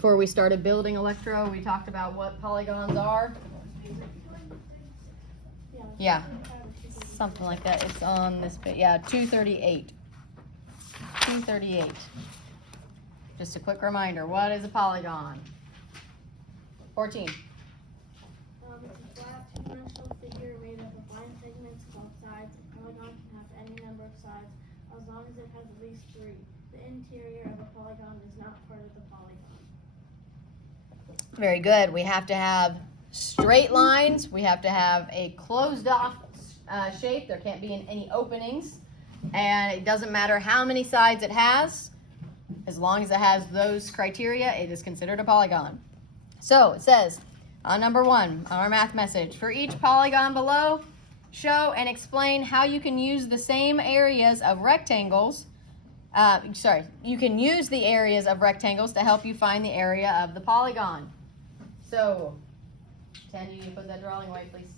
before we started building Electro, we talked about what polygons are. Yeah, something like that. It's on this page. Yeah, 238. 238. Just a quick reminder, what is a polygon? 14. It's a flat two-dimensional figure made up of line segments called sides. A polygon can have any number of sides as long as it has at least 3. The interior of a polygon is not part of the polygon. Very good. We have to have straight lines. We have to have a closed off shape. There can't be any openings. And it doesn't matter how many sides it has. As long as it has those criteria, it is considered a polygon. So it says on number 1, on our math message, for each polygon below, show and explain how you can use the same areas of rectangles. You can use the areas of rectangles to help you find the area of the polygon. So, Tanya, you put that drawing away, please.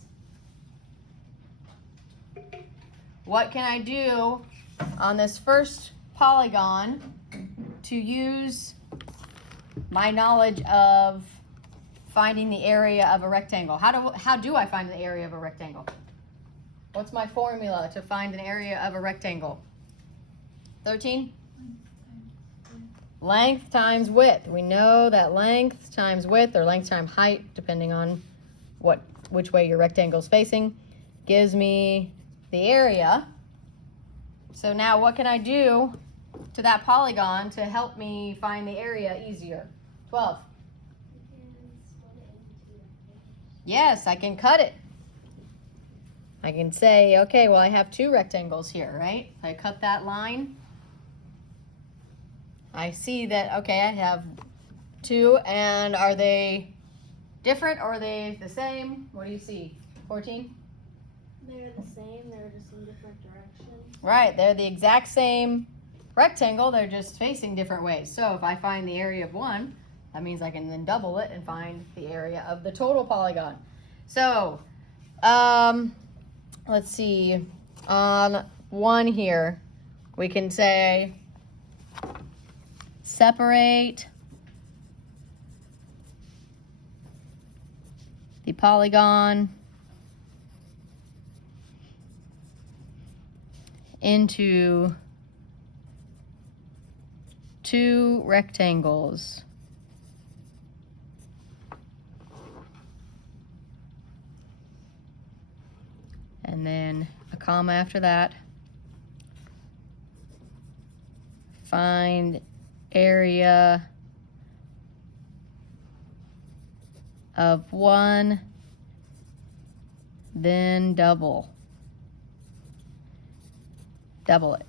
What can I do on this first polygon to use my knowledge of finding the area of a rectangle? How do I find the area of a rectangle? What's my formula to find an area of a rectangle? 13? Length times width. We know that length times width, or length times height, depending on which way your rectangle is facing, gives me the area. So now what can I do to that polygon to help me find the area easier? 12. Yes, I can cut it. I can say, okay, well, I have 2 rectangles here, right? I cut that line. I see that, okay, I have 2, and are they different or are they the same? What do you see? 14? They're the same, they're just in different directions. Right, they're the exact same rectangle, they're just facing different ways. So if I find the area of one, that means I can then double it and find the area of the total polygon. So, let's see, on 1 here, we can say separate the polygon into 2 rectangles. And then a comma after that. Find area of 1, then double it.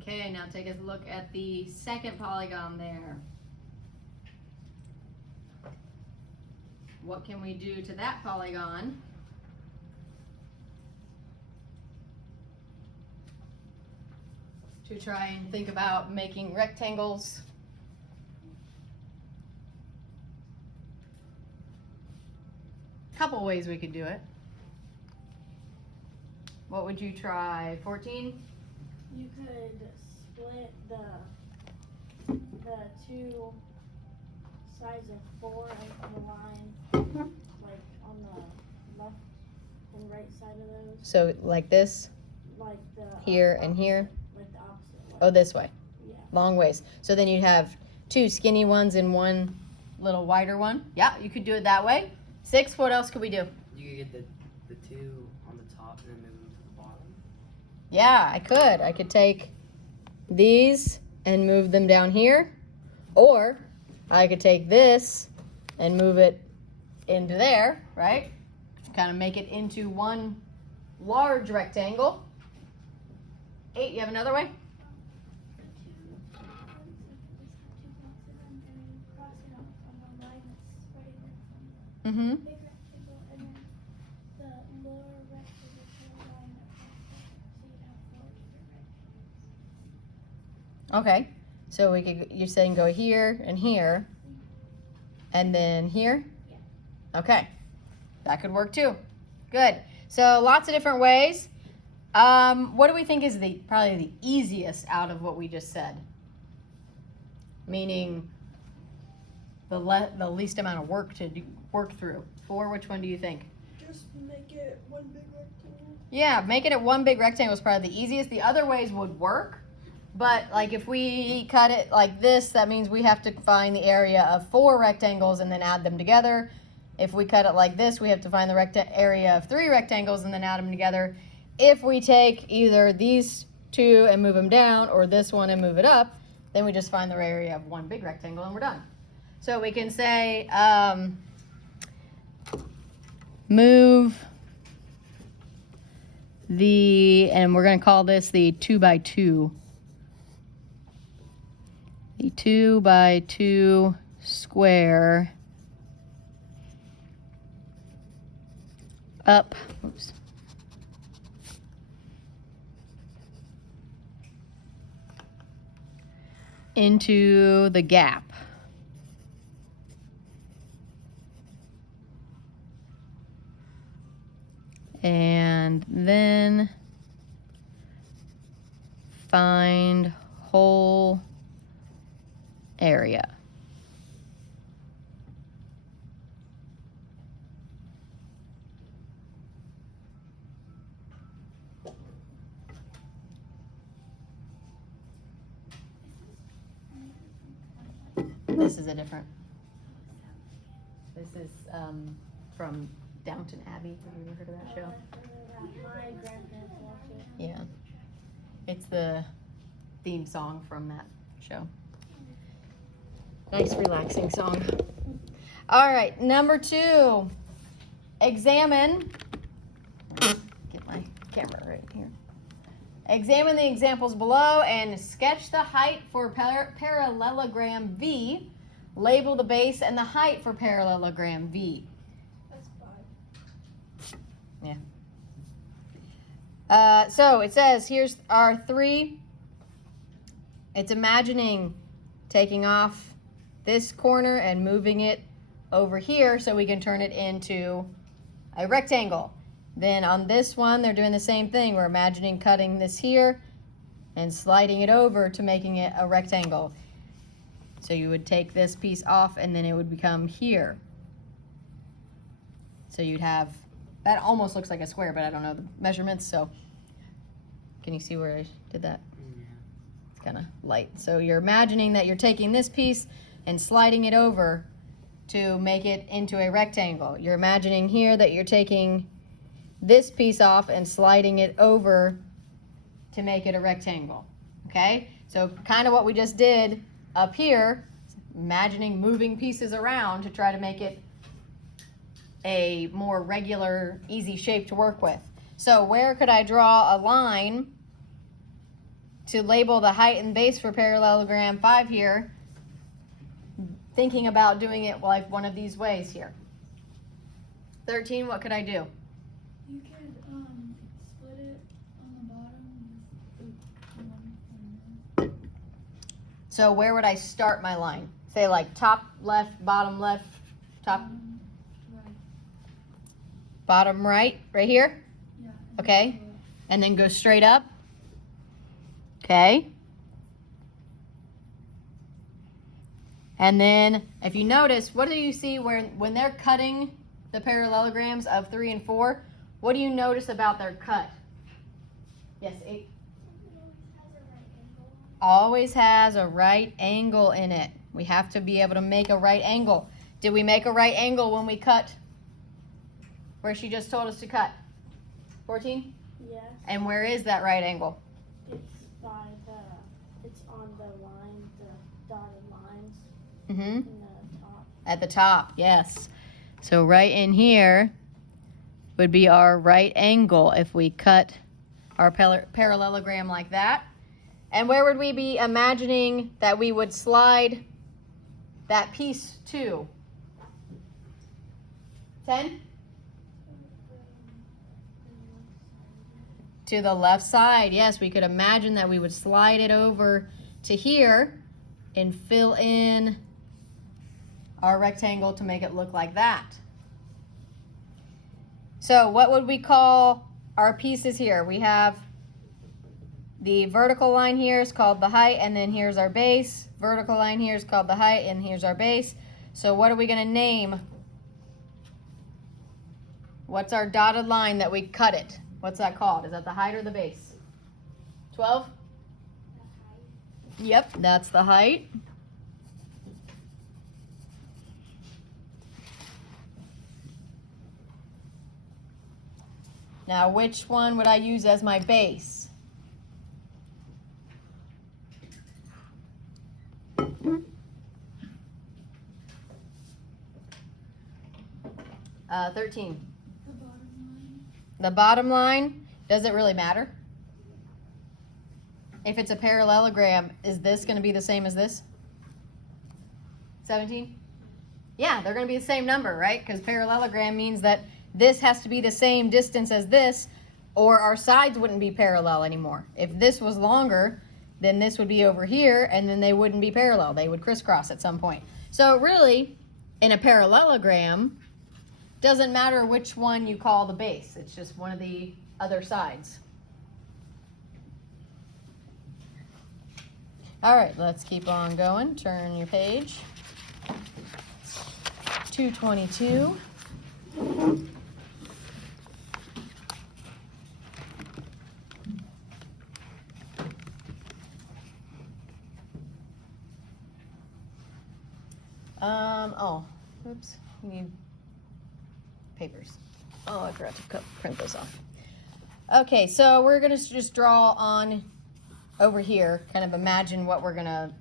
Okay, now take a look at the second polygon there. What can we do to that polygon? To try and think about making rectangles. Couple ways we could do it. What would you try? 14? You could split the 2 sides of 4 into a line, like on the left and right side of those. So like this? Like the here opposite, and here? Like the opposite way. Oh, this way. Yeah. Long ways. So then you'd have 2 skinny ones and 1 little wider one. Yeah, you could do it that way. 6, what else could we do? You could get the 2 on the top and then move them to the bottom. Yeah, I could. I could take these and move them down here. Or I could take this and move it into there, right? Kind of make it into one large rectangle. 8, you have another way? Mm-hmm. Okay, so you're saying go here and here, and then here? Yeah. Okay, that could work too. Good. So lots of different ways. What do we think is probably the easiest out of what we just said? Meaning the least amount of work to work through. 4, which one do you think? Just make it one big rectangle. Yeah, making it one big rectangle is probably the easiest. The other ways would work, but like if we cut it like this, that means we have to find the area of 4 rectangles and then add them together. If we cut it like this, we have to find the area of 3 rectangles and then add them together. If we take either these 2 and move them down, or this one and move it up, then we just find the area of one big rectangle and we're done. So we can say, move and we're going to call this the 2 by 2. The 2 by 2 square up, oops, into the gap. And then find whole area. This is a different. This is from Downton Abbey. Have you ever heard of that show? My grandparents watch it. Yeah. It's the theme song from that show. Nice relaxing song. All right, number 2. Examine. Get my camera right here. Examine the examples below and sketch the height for parallelogram V. Label the base and the height for parallelogram V. That's 5. Yeah. So it says, here's our 3. It's imagining taking off this corner and moving it over here so we can turn it into a rectangle. Then on this one, they're doing the same thing. We're imagining cutting this here and sliding it over to making it a rectangle. So you would take this piece off and then it would become here. So you'd have, that almost looks like a square, but I don't know the measurements, so can you see where I did that? Yeah. It's kind of light. So you're imagining that you're taking this piece and sliding it over to make it into a rectangle. You're imagining here that you're taking this piece off and sliding it over to make it a rectangle. Okay? So kind of what we just did up here, imagining moving pieces around to try to make it a more regular, easy shape to work with. So where could I draw a line to label the height and base for parallelogram 5 here, thinking about doing it like one of these ways here? 13, what could I do? You could split it on the bottom. So where would I start my line? Say like top left, top, Right. bottom right here? Yeah. Okay. And then go straight up. Okay. And then if you notice, what do you see when they're cutting the parallelograms of 3 and 4? What do you notice about their cut? Yes, 8. Always has a right angle in it. We have to be able to make a right angle. Did we make a right angle when we cut where she just told us to cut? 14? Yes. And where is that right angle? It's on the line, the dotted lines Mm-hmm. in the top. At the top, yes. So right in here would be our right angle if we cut our parallelogram like that. And where would we be imagining that we would slide that piece to? 10? To the left side. Yes, we could imagine that we would slide it over to here and fill in our rectangle to make it look like that. So what would we call our pieces here? We have the vertical line here is called the height, and then here's our base. Vertical line here is called the height, and here's our base. So what are we going to name? What's our dotted line that we cut it? What's that called? Is that the height or the base? 12? Yep, that's the height. Now, which one would I use as my base? 13. The bottom line. The bottom line, does it really matter? If it's a parallelogram, is this going to be the same as this? 17? Yeah, they're going to be the same number, right? Because parallelogram means that this has to be the same distance as this, or our sides wouldn't be parallel anymore. If this was longer, then this would be over here, and then they wouldn't be parallel. They would crisscross at some point. So really, in a parallelogram, doesn't matter which one you call the base. It's just one of the other sides. All right, let's keep on going. Turn your page. 222. Oops, we need papers. Oh, I forgot to print those off. Okay, so we're gonna just draw on over here, kind of imagine what we're gonna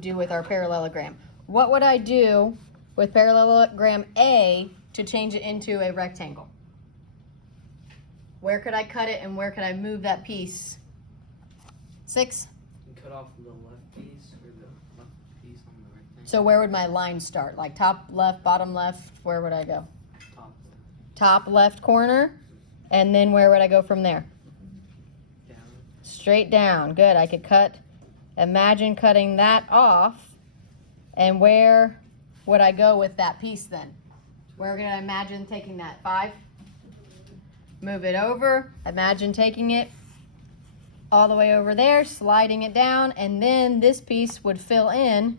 do with our parallelogram. What would I do with parallelogram A to change it into a rectangle? Where could I cut it and where could I move that piece? 6? You cut off the left piece or the left piece on the rectangle. So where would my line start? Like top left, bottom left, where would I go? Top. Top left corner, and then where would I go from there? Down. Straight down. Good. I could imagine cutting that off, and where would I go with that piece then? Where could I imagine taking that? 5? Move it over. Imagine taking it all the way over there, sliding it down, and then this piece would fill in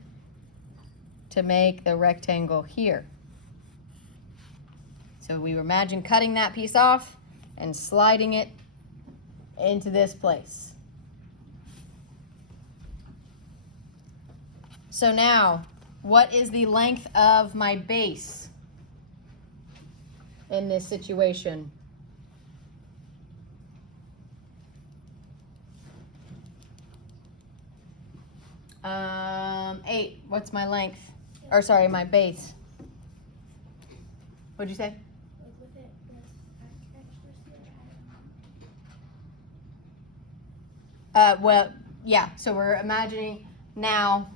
to make the rectangle here. So we imagine cutting that piece off and sliding it into this place. So now, what is the length of my base in this situation? Um, 8. What's my length? Or sorry, my base. What'd you say? With it, this extra Well, yeah, so we're imagining now,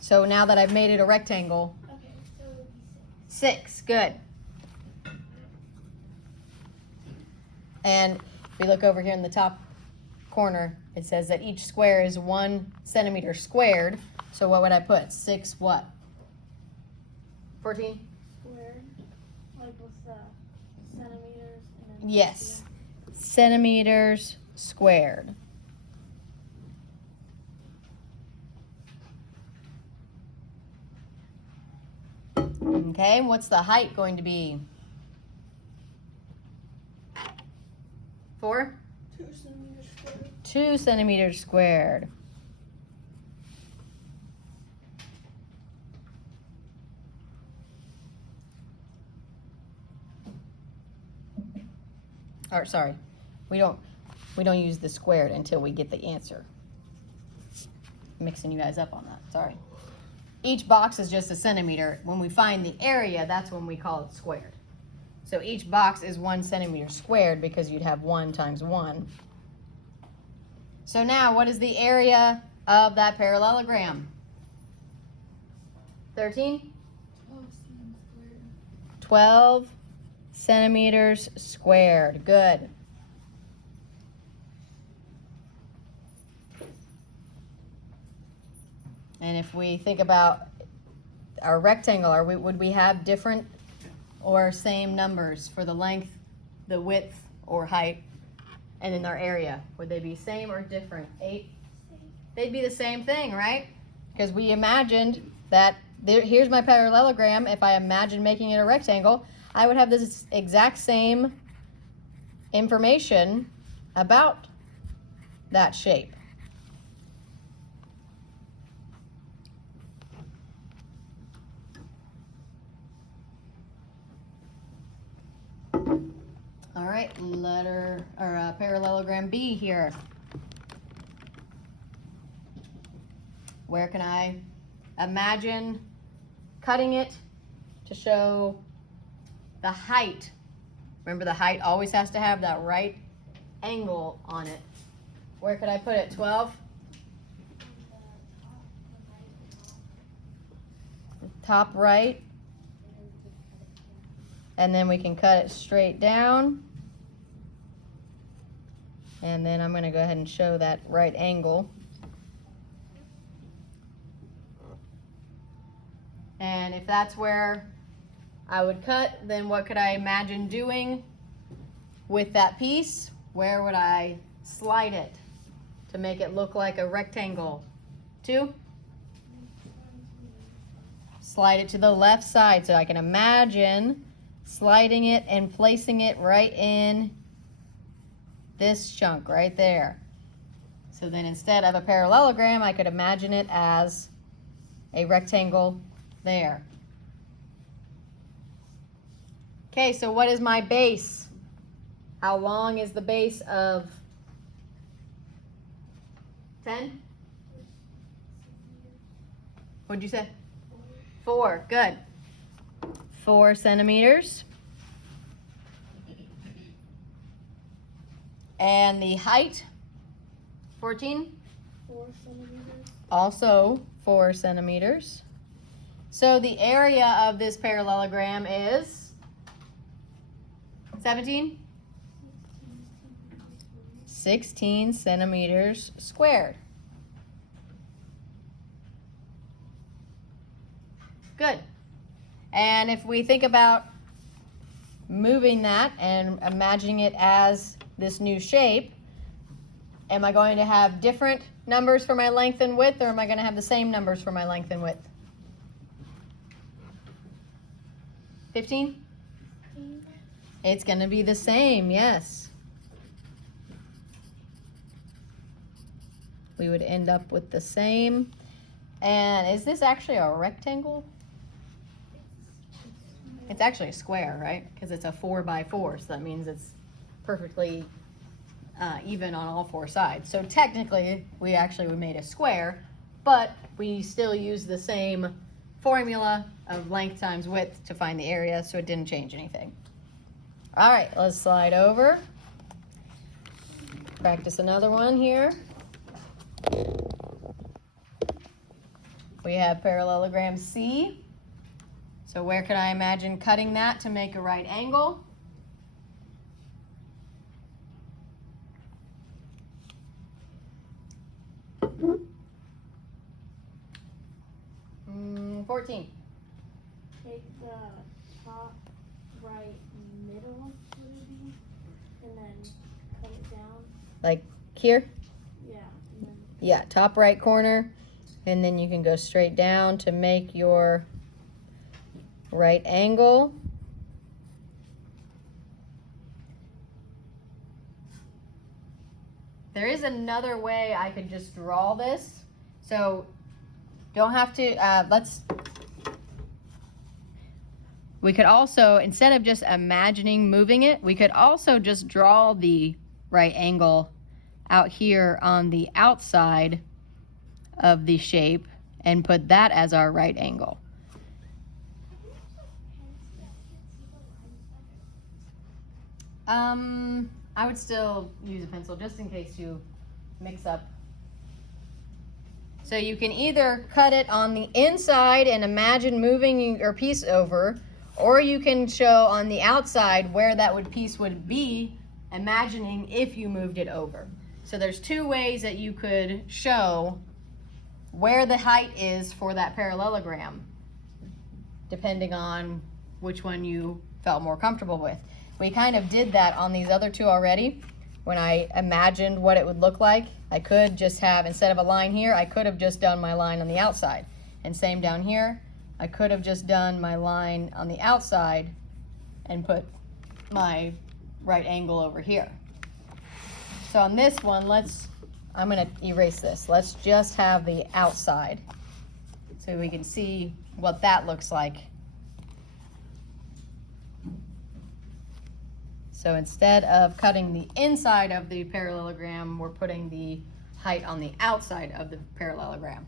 so now that I've made it a rectangle, Okay, so it would be 6, good. And if we look over here in the top corner, it says that each square is 1 centimeter squared. So what would I put? 6 what? 14? squared, like with the centimeters and then. Yes. Centimeters squared. Okay, what's the height going to be? 4? 2 centimeters squared. 2 centimeters squared. Or sorry, we don't use the squared until we get the answer. Mixing you guys up on that. Sorry. Each box is just a centimeter. When we find the area, that's when we call it squared. So each box is 1 centimeter squared because you'd have 1 times 1. So now, what is the area of that parallelogram? 13? 12 centimeters squared. Good. And if we think about our rectangle, would we have different or same numbers for the length, the width, or height, and in our area? Would they be same or different? 8? They'd be the same thing, right? Because we imagined that here's my parallelogram. If I imagine making it a rectangle, I would have this exact same information about that shape. All right, parallelogram B here. Where can I imagine cutting it to show the height? Remember, the height always has to have that right angle on it. Where could I put it? 12? Top right. And then we can cut it straight down. And then I'm going to go ahead and show that right angle. And if that's where I would cut, then what could I imagine doing with that piece? Where would I slide it to make it look like a rectangle? 2? Slide it to the left side so I can imagine sliding it and placing it right in this chunk right there. So then instead of a parallelogram, I could imagine it as a rectangle there. Okay, so what is my base? How long is the base of 10? What'd you say? 4, good. 4 centimeters. And the height? 14? 4 centimeters. Also 4 centimeters. So the area of this parallelogram is 17? 16 centimeters squared. Good. And if we think about moving that and imagining it as this new shape, am I going to have different numbers for my length and width, or am I going to have the same numbers for my length and width? 15? It's going to be the same, yes. We would end up with the same. And is this actually a rectangle? It's actually a square, right? Because it's a 4 by 4, so that means it's perfectly even on all 4 sides. So technically, we made a square, but we still use the same formula of length times width to find the area, so it didn't change anything. All right, let's slide over. Practice another one here. We have parallelogram C. So where could I imagine cutting that to make a right angle? Mm, 14. Take the top right middle, would it be? And then cut it down. Like here? Yeah. And then Yeah, top right corner. And then you can go straight down to make your right angle. There is another way I could just draw this. So don't have to, we could also, instead of just imagining moving it, we could also just draw the right angle out here on the outside of the shape and put that as our right angle. I would still use a pencil just in case you mix up. So you can either cut it on the inside and imagine moving your piece over, or you can show on the outside where that piece would be, imagining if you moved it over. So there's 2 ways that you could show where the height is for that parallelogram, depending on which one you felt more comfortable with. We kind of did that on these other two already. When I imagined what it would look like, I could just have, instead of a line here, I could have just done my line on the outside. And same down here, I could have just done my line on the outside and put my right angle over here. So on this one, I'm gonna erase this. Let's just have the outside so we can see what that looks like. So instead of cutting the inside of the parallelogram, we're putting the height on the outside of the parallelogram.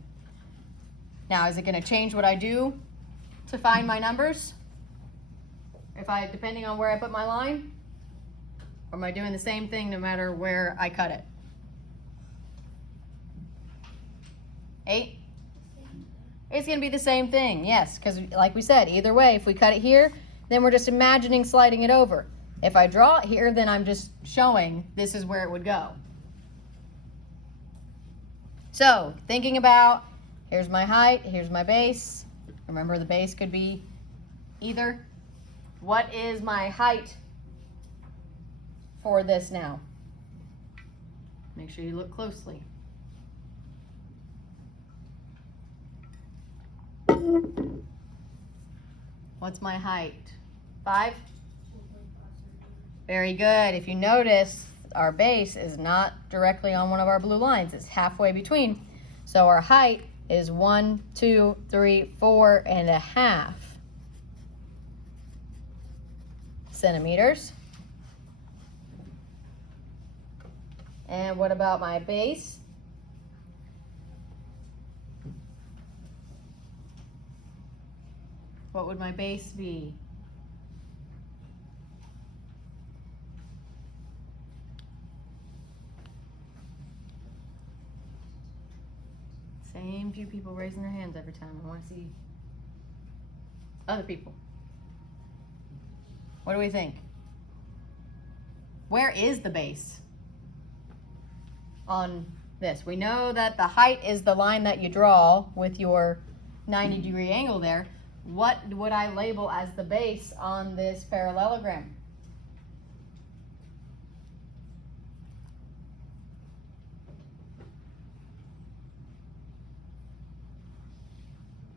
Now, is it gonna change what I do to find my numbers? Depending on where I put my line? Or am I doing the same thing no matter where I cut it? 8? It's gonna be the same thing, yes, because like we said, either way, if we cut it here, then we're just imagining sliding it over. If I draw it here, then I'm just showing this is where it would go. So, thinking about, here's my height, here's my base. Remember, the base could be either. What is my height for this now? Make sure you look closely. What's my height? 5? Very good. If you notice, our base is not directly on one of our blue lines. It's halfway between. So our height is 1, 2, 3, 4.5 centimeters. And what about my base? What would my base be? Same few people raising their hands every time. I want to see other people. What do we think? Where is the base on this? We know that the height is the line that you draw with your 90-degree angle there. What would I label as the base on this parallelogram?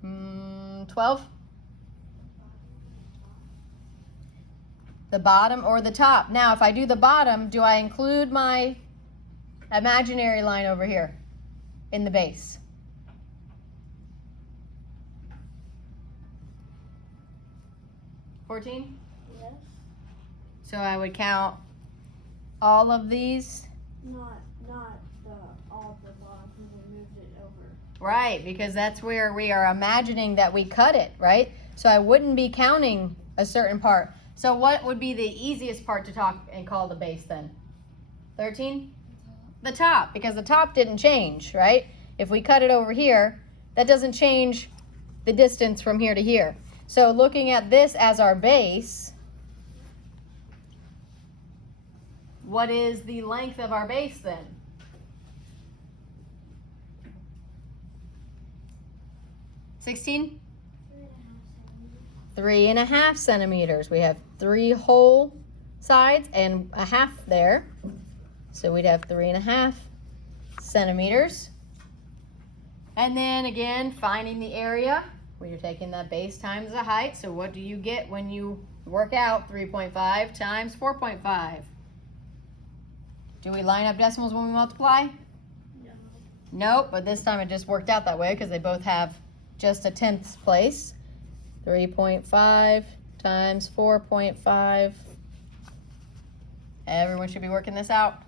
Hmm, 12? The bottom or the top? Now, if I do the bottom, do I include my imaginary line over here in the base? Yes. So I would count all of these? Not all the bottom, because we moved it over. Right, because that's where we are imagining that we cut it, right? So I wouldn't be counting a certain part. So what would be the easiest part to talk and call the base then? 13? The top, because the top didn't change, right? If we cut it over here, that doesn't change the distance from here to here. So looking at this as our base, what is the length of our base then? 16? 3.5 centimeters. We have 3 whole sides and a half there. So we'd have 3.5 centimeters. And then again, finding the area. Well, you're taking that base times the height. So what do you get when you work out 3.5 times 4.5? Do we line up decimals when we multiply? No. Nope, but this time it just worked out that way because they both have just a tenth place. 3.5 times 4.5. Everyone should be working this out.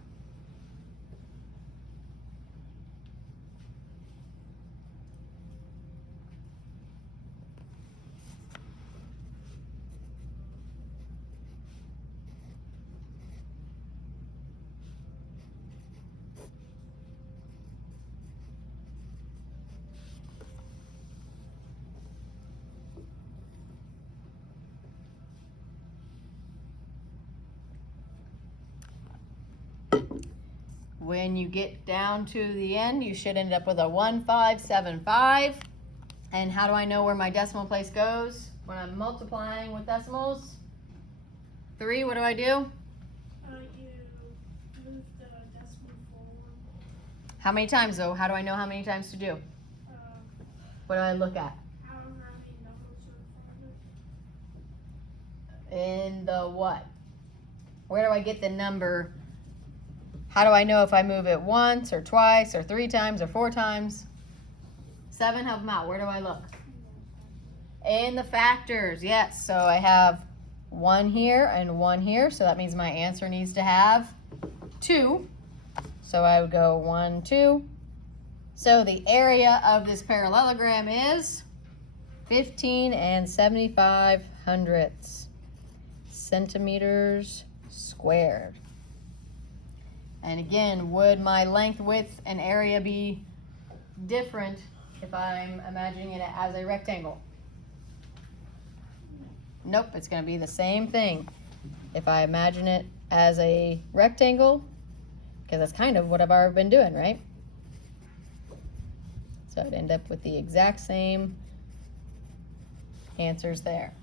When you get down to the end, you should end up with a 1575. And how do I know where my decimal place goes when I'm multiplying with decimals? 3, what do I do? You move the decimal forward. How many times though? How do I know how many times to do? What do I look at? However many numbers are further. In the what? Where do I get the number? How do I know if I move it once or twice or 3 times or 4 times? 7, help them out. Where do I look? In the factors, yes. So I have 1 here and 1 here. So that means my answer needs to have 2. So I would go 1, 2. So the area of this parallelogram is 15 75 centimeters squared. And again, would my length, width, and area be different if I'm imagining it as a rectangle? Nope, it's going to be the same thing. If I imagine it as a rectangle, because that's kind of what I've already been doing, right? So I'd end up with the exact same answers there.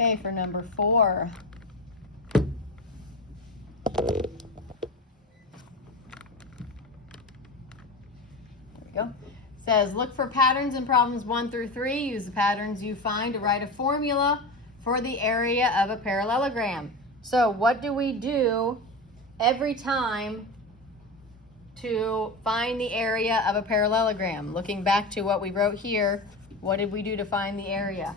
Okay, for number 4. There we go. It says, look for patterns in problems 1 through 3. Use the patterns you find to write a formula for the area of a parallelogram. So what do we do every time to find the area of a parallelogram? Looking back to what we wrote here, what did we do to find the area?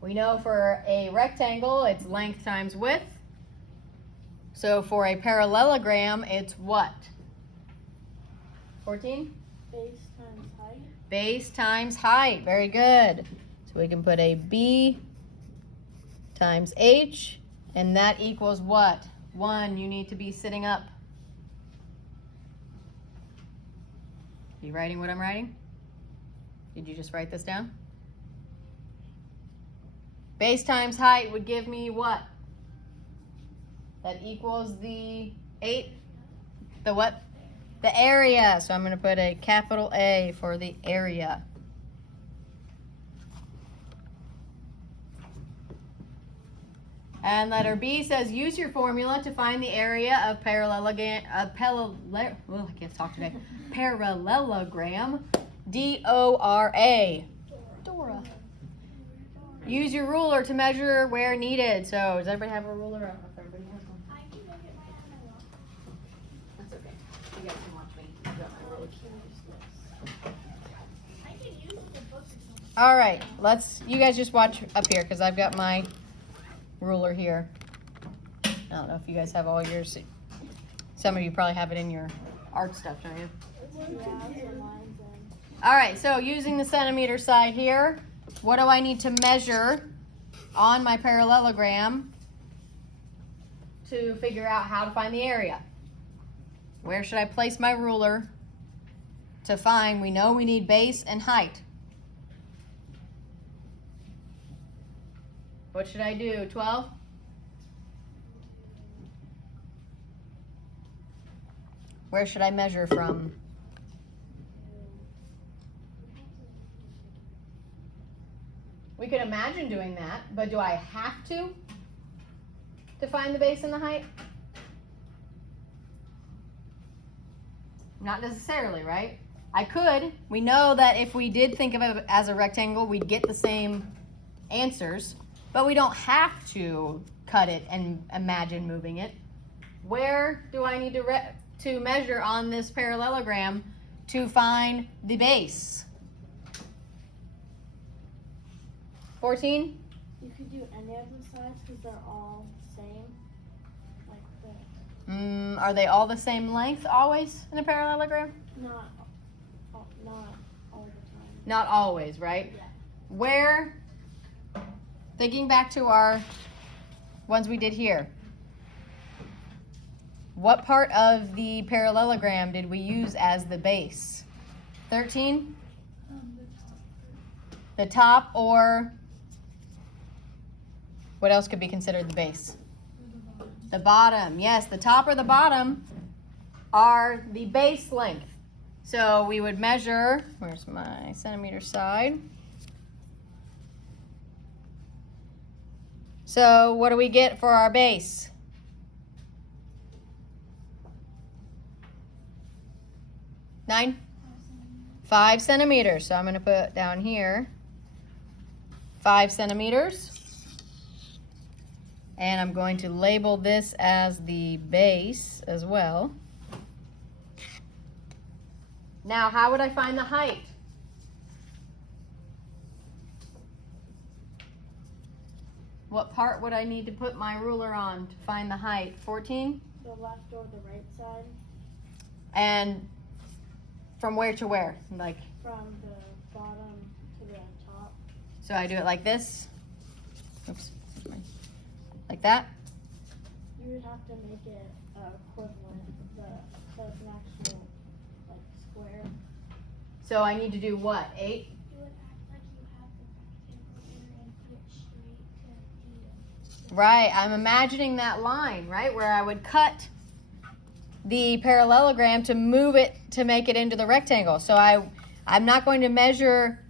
We know for a rectangle, it's length times width. So for a parallelogram, it's what? 14? Base times height. Base times height. Very good. So we can put a B times H, and that equals what? 1, you need to be sitting up. You writing what I'm writing? Did you just write this down? Base times height would give me what? That equals the 8. The what? The area. So I'm going to put a capital A for the area. And letter B says use your formula to find the area of parallelogram. I can't talk today. Parallelogram. D-O-R-A. Dora. Use your ruler to measure where needed. So does everybody have a ruler? I don't know if everybody has one. I can make it my own. That's okay. You guys can watch me. I've got my ruler. I can use the book or something. All right, you guys just watch up here because I've got my ruler here. I don't know if you guys have all yours. Some of you probably have it in your art stuff, don't you? All right, so using the centimeter side here, what do I need to measure on my parallelogram to figure out how to find the area? Where should I place my ruler to find? We know we need base and height. What should I do? 12? Where should I measure from? We could imagine doing that, but do I have to find the base and the height? Not necessarily, right? I could. We know that if we did think of it as a rectangle, we'd get the same answers, but we don't have to cut it and imagine moving it. Where do I need to measure on this parallelogram to find the base? 14? You could do any of the sides because they're all same. Like this. Are they all the same length always in a parallelogram? Not all the time. Not always, right? Yeah. Where, thinking back to our ones we did here, what part of the parallelogram did we use as the base? 13? The top. The top or What else could be considered the base? The bottom. Yes, the top or the bottom are the base length. So we would measure, where's my centimeter side? So what do we get for our base? 9? 5 centimeters. So I'm going to put down here 5 centimeters. And I'm going to label this as the base as well. Now, how would I find the height? What part would I need to put my ruler on to find the height? 14? The left or the right side And from where to where? Like, from the bottom to the top. so I do it like this. Oops. Like that. You would have to make it equivalent, so it's an actual like square. So I need to do what? 8? It would act like you have the rectangle there and put it straight to the. Right, I'm imagining that line, right, where I would cut the parallelogram to move it to make it into the rectangle. So I'm not going to measure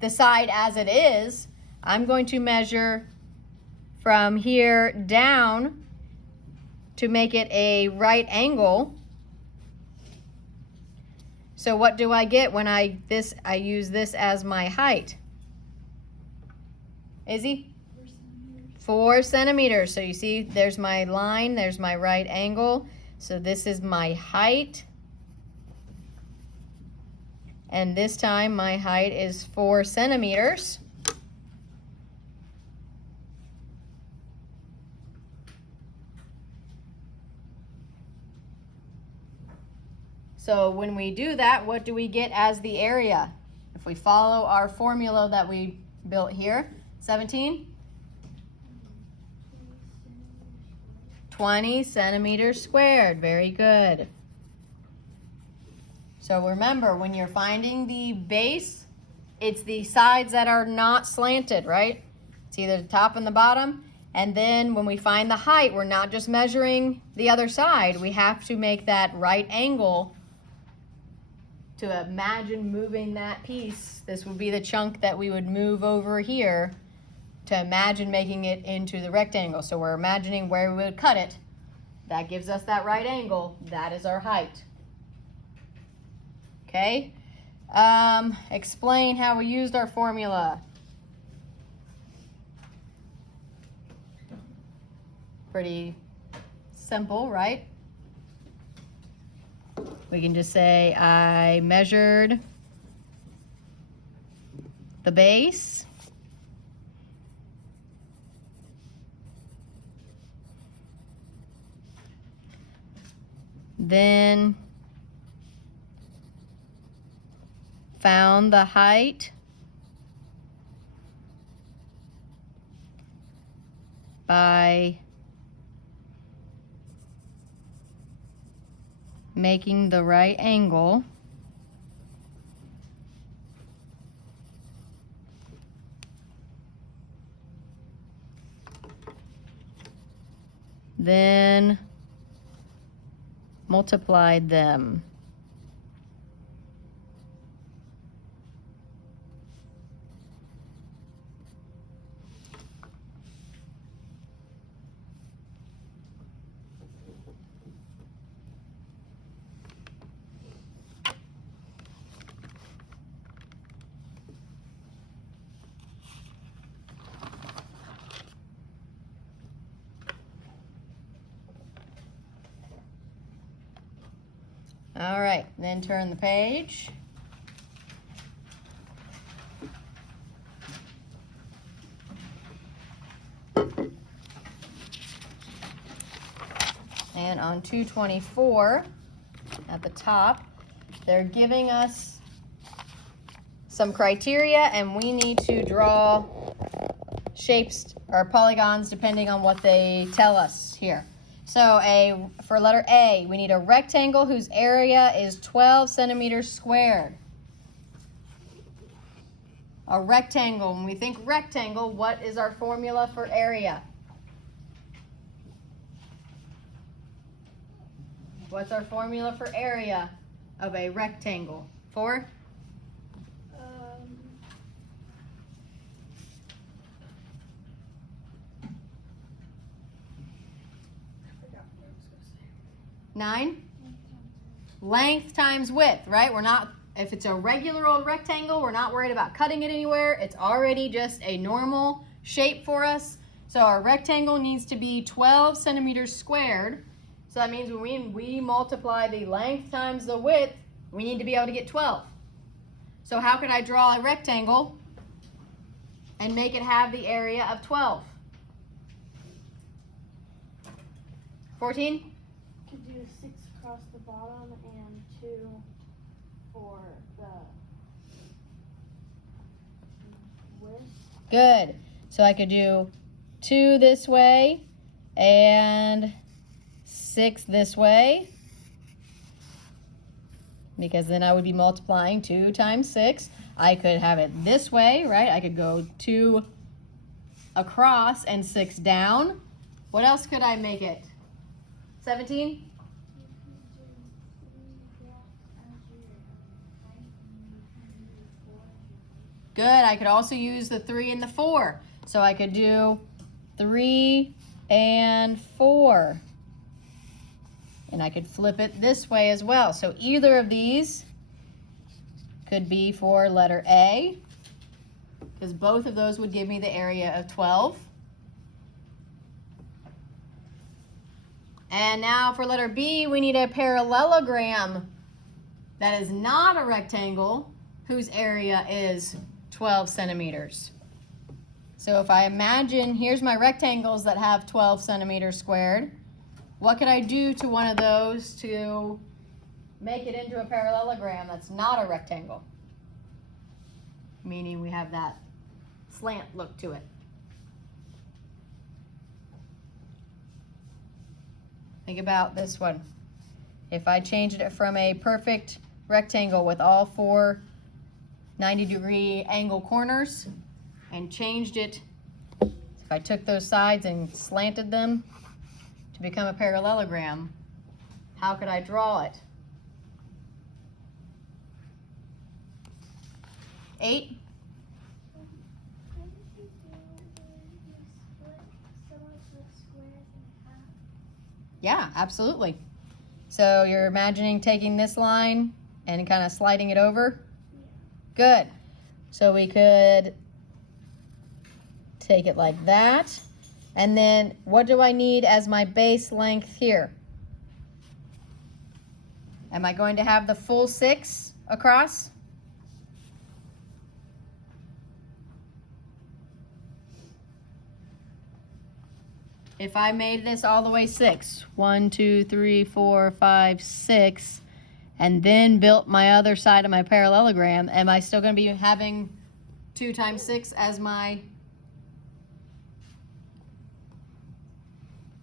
the side as it is. I'm going to measure from here down to make it a right angle. So what do I get when I use this as my height? Izzy? 4 centimeters. So you see, there's my line, there's my right angle. So this is my height. And this time my height is 4 centimeters. So when we do that, what do we get as the area? If we follow our formula that we built here, 17? 20 centimeters squared. Very good. So remember, when you're finding the base, it's the sides that are not slanted, right? It's either the top and the bottom. And then when we find the height, we're not just measuring the other side. We have to make that right angle to imagine moving that piece. This would be the chunk that we would move over here to imagine making it into the rectangle. So we're imagining where we would cut it. That gives us that right angle. That is our height. Okay? Explain how we used our formula. Pretty simple, right? We can just say I measured the base. Then found the height by making the right angle. Then multiplied them. All right, then turn the page. And on 224, at the top, they're giving us some criteria, and we need to draw shapes or polygons depending on what they tell us here. So for letter A, we need a rectangle whose area is 12 centimeters squared. A rectangle, when we think rectangle, what is our formula for area? what's our formula for area of a rectangle? 4? I forgot what I was gonna say. 9? Length times width, right? We're not, if it's a regular old rectangle, we're not worried about cutting it anywhere. It's already just a normal shape for us. So our rectangle needs to be 12 centimeters squared. So that means when we multiply the length times the width, we need to be able to get 12. So how could I draw a rectangle and make it have the area of 12? 14? Could do 6 across the bottom and 2 for the width. Good. So I could do 2 this way and 6 this way, because then I would be multiplying 2 times 6. I could have it this way, right? I could go 2 across and 6 down. What else could I make it? 17? Good. I could also use the 3 and the 4. So I could do 3 and 4. And I could flip it this way as well. So either of these could be for letter A, because both of those would give me the area of 12. And now for letter B, we need a parallelogram that is not a rectangle, whose area is 12 centimeters. So if I imagine, here's my rectangles that have 12 centimeters squared. What could I do to one of those to make it into a parallelogram that's not a rectangle? Meaning we have that slant look to it. Think about this one. If I changed it from a perfect rectangle with all 4 90-degree angle corners and changed it, if I took those sides and slanted them to become a parallelogram, how could I draw it? 8? Yeah, absolutely. So you're imagining taking this line and kind of sliding it over? Good. So we could take it like that. And then what do I need as my base length here? Am I going to have the full 6 across? If I made this all the way 6, 1, 2, 3, 4, 5, 6, and then built my other side of my parallelogram, am I still going to be having 2 times 6 as my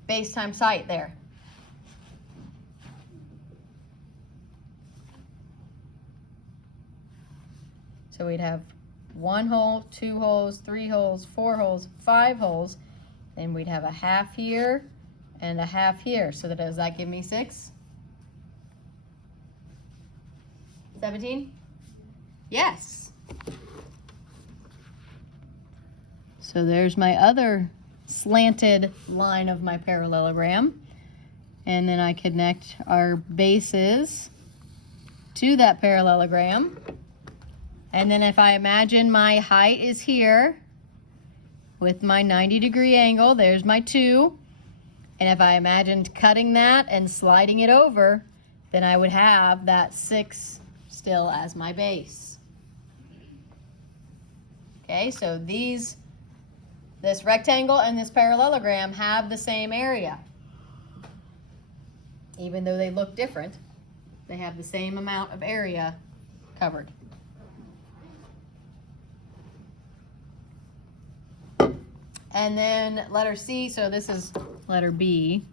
base times height there? So we'd have 1 hole, 2 holes, 3 holes, 4 holes, 5 holes. Then we'd have a half here and a half here. So that does that give me 6? 17? Yes. So there's my other slanted line of my parallelogram. And then I connect our bases to that parallelogram. And then if I imagine my height is here, with my 90-degree angle, there's my 2. And if I imagined cutting that and sliding it over, then I would have that 6 still as my base. Okay, so this rectangle and this parallelogram have the same area. Even though they look different, they have the same amount of area covered. And then letter C, so this is letter B.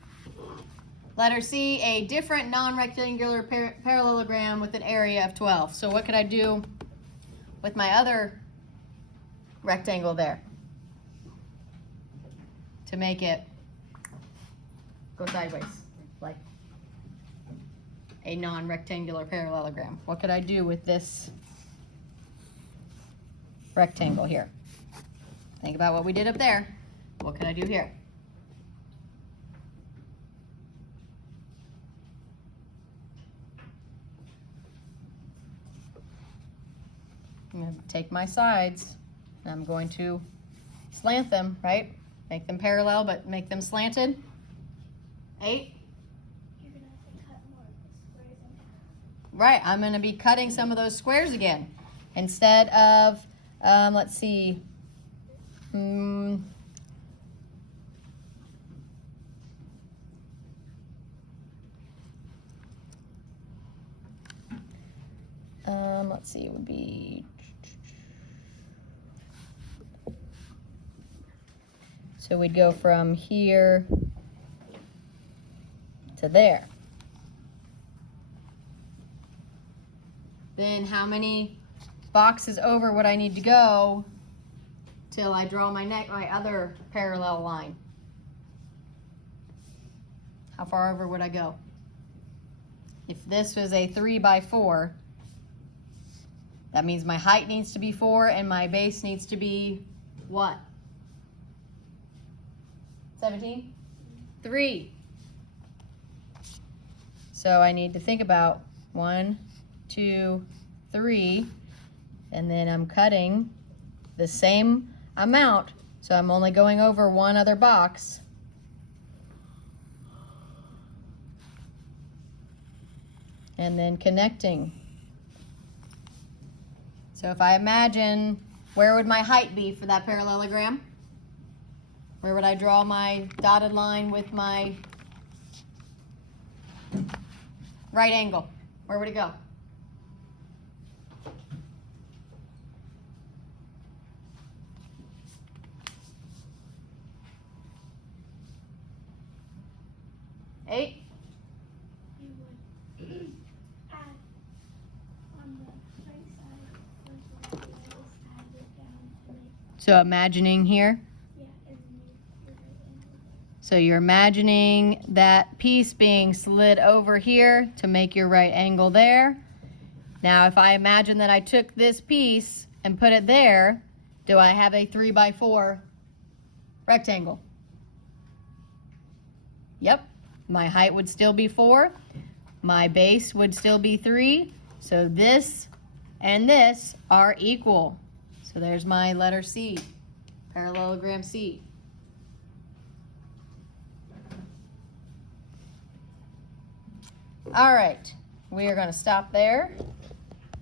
Letter C, a different non-rectangular parallelogram with an area of 12. So what could I do with my other rectangle there to make it go sideways? Like, a non-rectangular parallelogram. What could I do with this rectangle here? Think about what we did up there. What can I do here? I'm going to take my sides and I'm going to slant them, right? Make them parallel, but make them slanted. 8. You're gonna have to cut more of the squares in half. Right, I'm going to be cutting some of those squares again. Instead of, let's see, let's see, it would be, so we'd go from here to there. Then how many boxes over would I need to go till I draw my other parallel line? How far over would I go? If this was a 3 by 4, that means my height needs to be 4 and my base needs to be what? 17? 3. So I need to think about 1, 2, 3, and then I'm cutting the same amount, so I'm only going over one other box. And then connecting. So if I imagine, where would my height be for that parallelogram? Where would I draw my dotted line with my right angle? Where would it go? Eight? You would add on the right side with the just add it down to make, So imagining here. yeah, and then your right angle. So you're imagining that piece being slid over here to make your right angle there. Now if I imagine that I took this piece and put it there, do I have a 3 by 4 rectangle? Yep. My height would still be 4. My base would still be 3. So this and this are equal. So there's my letter C, parallelogram C. All right, we are going to stop there.